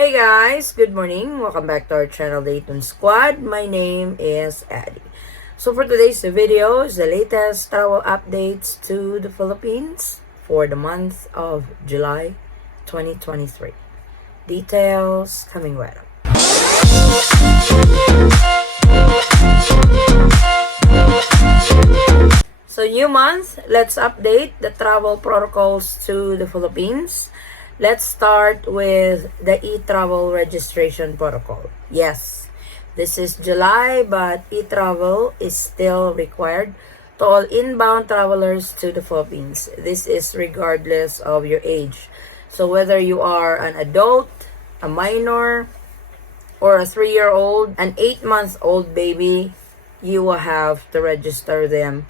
Hey guys, good morning. Welcome back to our channel, the Eaton Squad. My name is Addie. So for today's video is the latest travel updates to the Philippines for the month of July 2023. Details coming right up. So new month, let's update the travel protocols to the Philippines. Let's start with the eTRAVEL registration protocol. Yes, this is July, but eTRAVEL is still required to all inbound travelers to the Philippines. This is regardless of your age. So whether you are an adult, a minor, or a 3-year-old, an 8-month-old baby, you will have to register them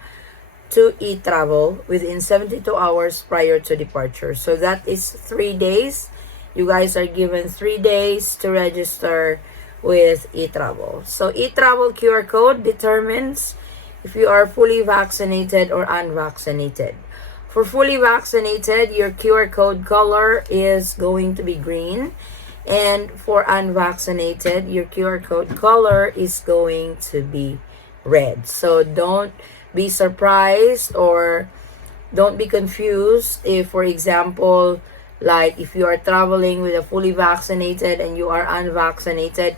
to eTRAVEL within 72 hours prior to departure. So that is 3 days. You guys are given 3 days to register with eTRAVEL. So eTRAVEL QR code determines if you are fully vaccinated or unvaccinated. For fully vaccinated, your QR code color is going to be green. And for unvaccinated, your QR code color is going to be red. So don't be surprised or don't be confused if, for example, like if you are traveling with a fully vaccinated and you are unvaccinated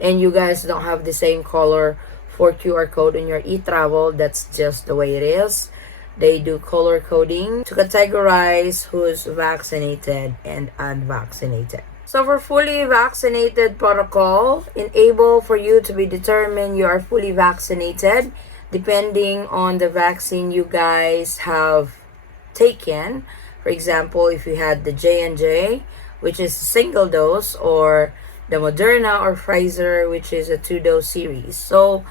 and you guys don't have the same color for QR code on your eTRAVEL. That's just the way it is. They do color coding to categorize who's vaccinated and unvaccinated. So for fully vaccinated protocol, enable for you to be determined you are fully vaccinated depending on the vaccine you guys have taken. For example, if you had the J&J, which is a single dose, or the Moderna or Pfizer, which is a 2-dose series. So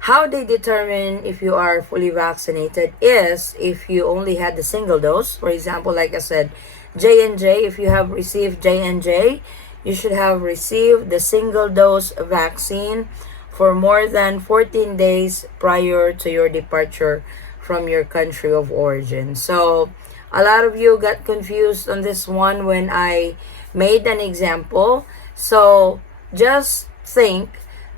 how they determine if you are fully vaccinated is if you only had the single dose. For example, like I said, J&J, if you have received J&J, you should have received the single dose vaccine for more than 14 days prior to your departure from your country of origin. So a lot of you got confused on this one when I made an example. So just think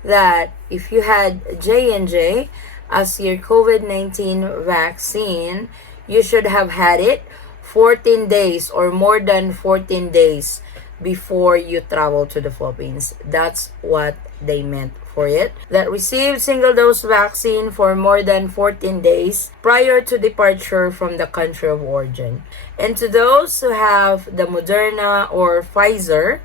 that if you had J&J as your COVID-19 vaccine, you should have had it 14 days or more than 14 days before you travel to the Philippines. That's what they meant for it. That received single dose vaccine for more than 14 days prior to departure from the country of origin. And to those who have the Moderna or Pfizer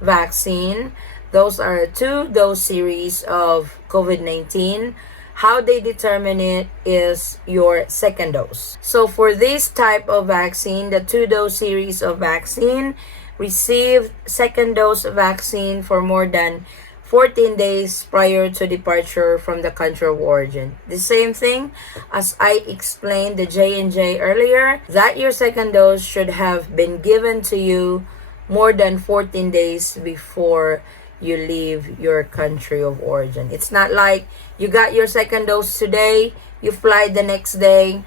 vaccine, those are a 2-dose series of COVID-19. How they determine it is your second dose. So for this type of vaccine, the 2-dose series of vaccine, received second dose vaccine for more than 14 days prior to departure from the country of origin. The same thing as I explained the J&J earlier, that your second dose should have been given to you more than 14 days before you leave your country of origin. It's not like you got your second dose today, you fly the next day.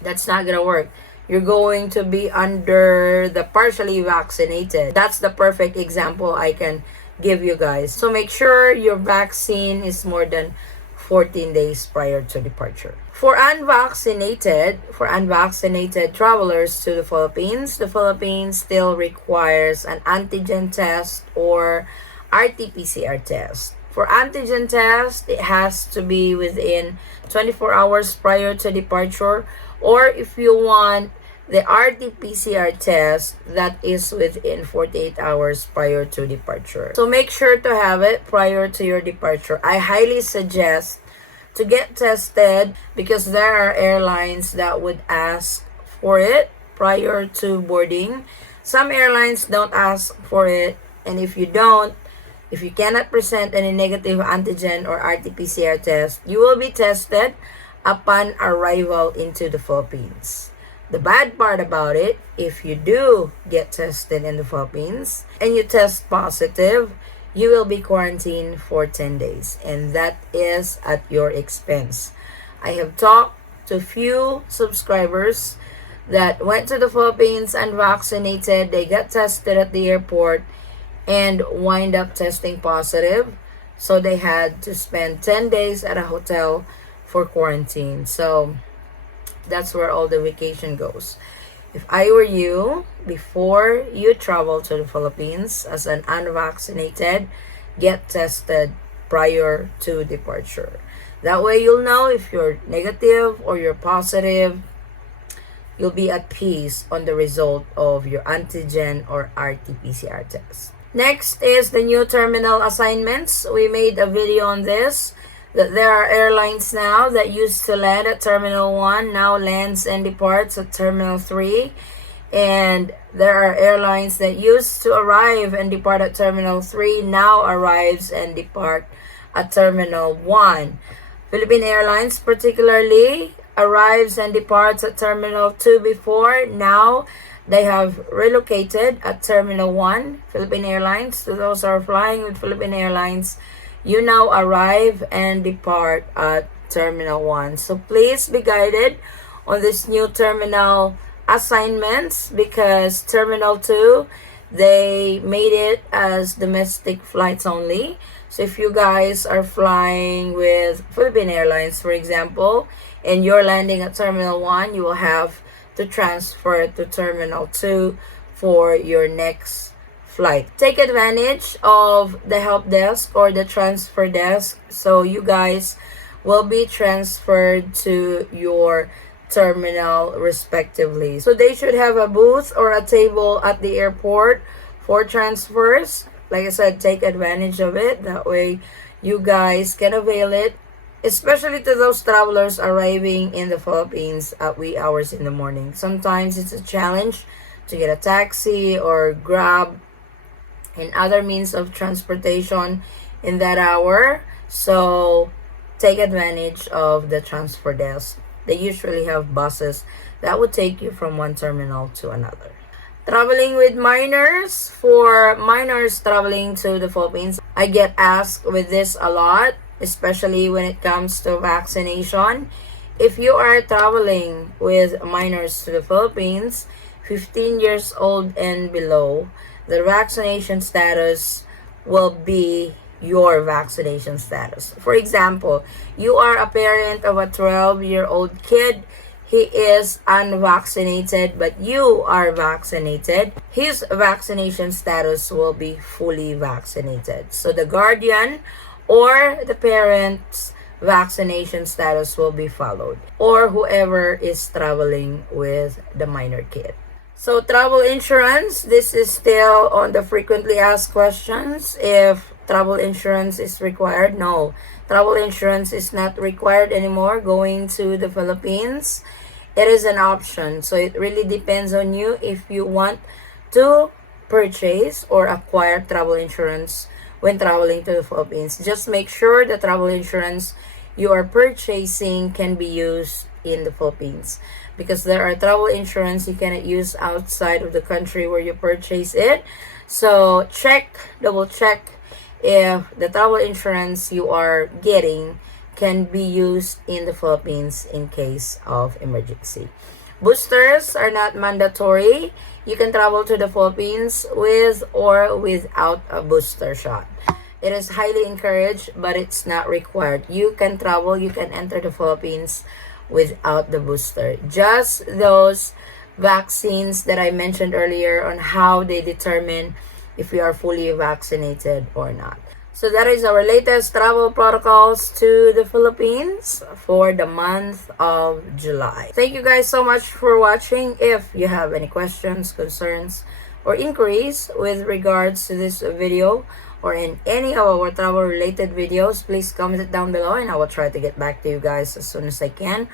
That's not gonna work. You're going to be under the partially vaccinated. That's the perfect example I can give you guys. So make sure your vaccine is more than 14 days prior to departure. For unvaccinated travelers to the Philippines still requires an antigen test or RT-PCR test. For antigen test, it has to be within 24 hours prior to departure, or if you want the RT-PCR test, that is within 48 hours prior to departure. So make sure to have it prior to your departure. I highly suggest to get tested because there are airlines that would ask for it prior to boarding. Some airlines don't ask for it, and if you cannot present any negative antigen or RT-PCR test, you will be tested upon arrival into the Philippines. The bad part about it, if you do get tested in the Philippines and you test positive, you will be quarantined for 10 days, and that is at your expense. I have talked to few subscribers that went to the Philippines unvaccinated. They got tested at the airport and wind up testing positive. So they had to spend 10 days at a hotel for quarantine. So that's where all the vacation goes. If I were you, before you travel to the Philippines as an unvaccinated, get tested prior to departure. That way you'll know if you're negative or you're positive. You'll be at peace on the result of your antigen or RT-PCR test. Next is the new terminal assignments. We made a video on this. That there are airlines now that used to land at Terminal 1 now lands and departs at Terminal 3. And there are airlines that used to arrive and depart at Terminal 3 now arrives and depart at Terminal 1. Philippine Airlines particularly arrives and departs at Terminal 2 before. Now they have relocated at Terminal 1. Philippine Airlines, to those who are flying with Philippine Airlines, you now arrive and depart at Terminal 1. So please be guided on this new terminal assignments, because Terminal 2, they made it as domestic flights only. So if you guys are flying with Philippine Airlines, for example, and you're landing at Terminal 1, you will have to transfer to Terminal 2 for your next flight. Take advantage of the help desk or the transfer desk, so you guys will be transferred to your terminal respectively. So they should have a booth or a table at the airport for transfers. Like I said, take advantage of it. That way you guys can avail it, especially to those travelers arriving in the Philippines at wee hours in the morning. Sometimes it's a challenge to get a taxi or Grab and other means of transportation in that hour. So take advantage of the transfer desk. They usually have buses that would take you from one terminal to another. Traveling with minors. For minors traveling to the Philippines, I get asked with this a lot, especially when it comes to vaccination. If you are traveling with minors to the Philippines, 15 years old and below, the vaccination status will be your vaccination status. For example, you are a parent of a 12-year-old kid. He is unvaccinated, but you are vaccinated. His vaccination status will be fully vaccinated. So the guardian or the parent's vaccination status will be followed, or whoever is traveling with the minor kid. So travel insurance, this is still on the frequently asked questions. If travel insurance is required, no. Travel insurance is not required anymore going to the Philippines. It is an option. So it really depends on you if you want to purchase or acquire travel insurance when traveling to the Philippines. Just make sure the travel insurance you are purchasing can be used in the Philippines, because there are travel insurance you cannot use outside of the country where you purchase it. So double check if the travel insurance you are getting can be used in the Philippines in case of emergency. Boosters are not mandatory. You can travel to the Philippines with or without a booster shot. It is highly encouraged, but it's not required. You can travel, you can enter the Philippines without the booster. Just those vaccines that I mentioned earlier on how they determine if you are fully vaccinated or not. So that is our latest travel protocols to the Philippines for the month of July. Thank you guys so much for watching. If you have any questions, concerns, or inquiries with regards to this video or in any of our travel related videos, please comment it down below and I will try to get back to you guys as soon as I can.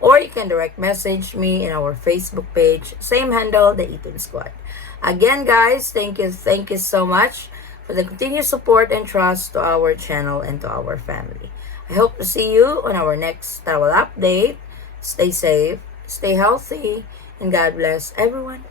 Or you can direct message me in our Facebook page, same handle, the Eaton Squad. Again guys, thank you so much for the continued support and trust to our channel and to our family. I hope to see you on our next travel update. Stay safe, stay healthy, and God bless everyone.